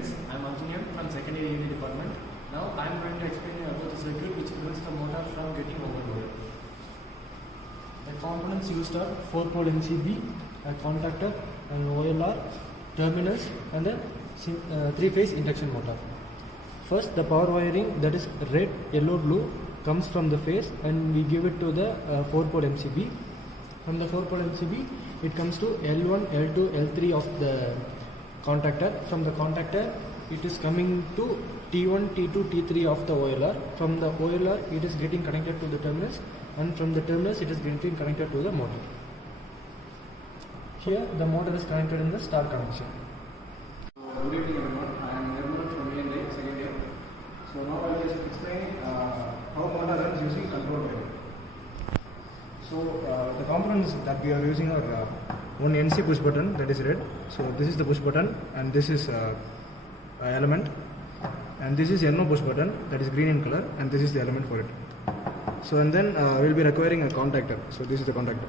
friends, I am Arjunian from second year EV department. Now I am going to explain you about the circuit which prevents the motor from getting overloaded. The components used are 4-pole MCB, a contactor, an OLR, terminals and a 3-phase induction motor. First, the power wiring, that is red, yellow, blue, comes from the phase and we give it to the 4-pole MCB. From the 4-pole MCB, it comes to L1, L2, L3 of the contactor. From the contactor, it is coming to T1, T2, T3 of the OLR. From the OLR, it is getting connected to the terminals, and from the terminals, it is getting connected to the motor. Here, the motor is connected in the star connection. Good evening everyone, I am Nirmal from E&I second year. So now I will just explain how motor runs using control wiring. So the components that we are using are one NC push button, that is red. So this is the push button and this is element, and this is NO push button, that is green in color, and this is the element for it. So and then we will be requiring a contactor. So this is the contactor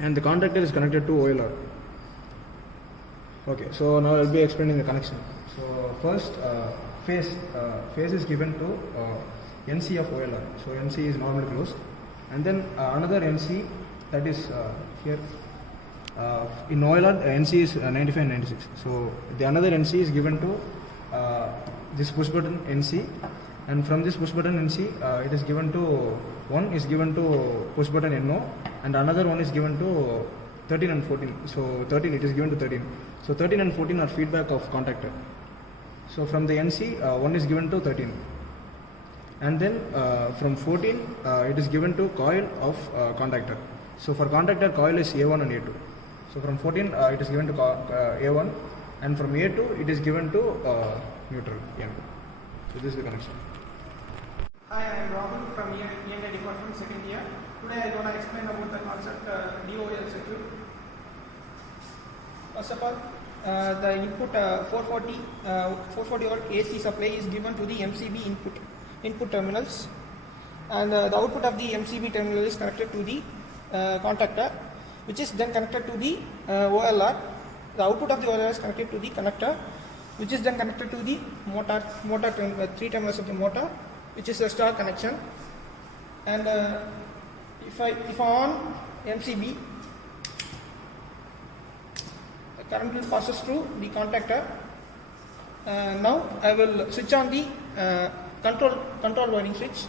and the contactor is connected to OLR. Okay, so now I will be explaining the connection. So first phase is given to NC of OLR. So NC is normally closed, and then another NC, that is here in OLR NC is 95 and 96. So the another NC is given to this push button NC, and from this push button NC it is given to one is given to push button NO, and another one is given to 13 and 14. So 13, it is given to 13. So 13 and 14 are feedback of contactor. So from the NC, one is given to 13. And then from 14, it is given to coil of contactor. So for contactor, coil is A1 and A2. So from 14, it is given to A1, and from A2, it is given to neutral N2. So this is the connection. Hi, I am Robin from E&I department second year. Today I am going to explain about the concept DOL circuit. First of all, the input 440 volt AC supply is given to the MCB input terminals, and the output of the MCB terminal is connected to the contactor, which is then connected to the OLR. The output of the OLR is connected to the connector, which is then connected to the motor 3 terminals of the motor, which is a star connection. And if I on MCB, the current will passes through the contactor. Now I will switch on the control wiring switch.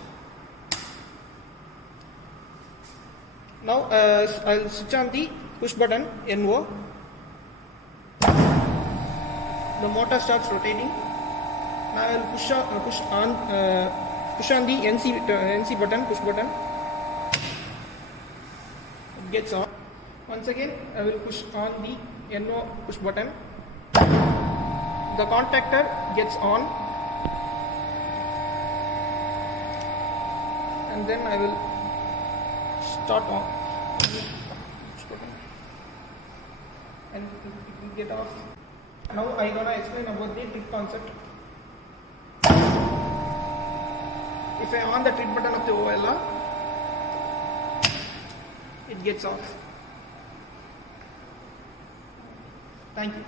Now I will switch on the push button NO. The motor starts rotating. Now I will push on the NC button, push button. It gets on. Once again, I will push on the NO push button. The contactor gets on, and then I will start on push button, and it will get off. Now I am gonna explain about the trip concept. If I on the trip button of the OLR, it gets off. Thank you.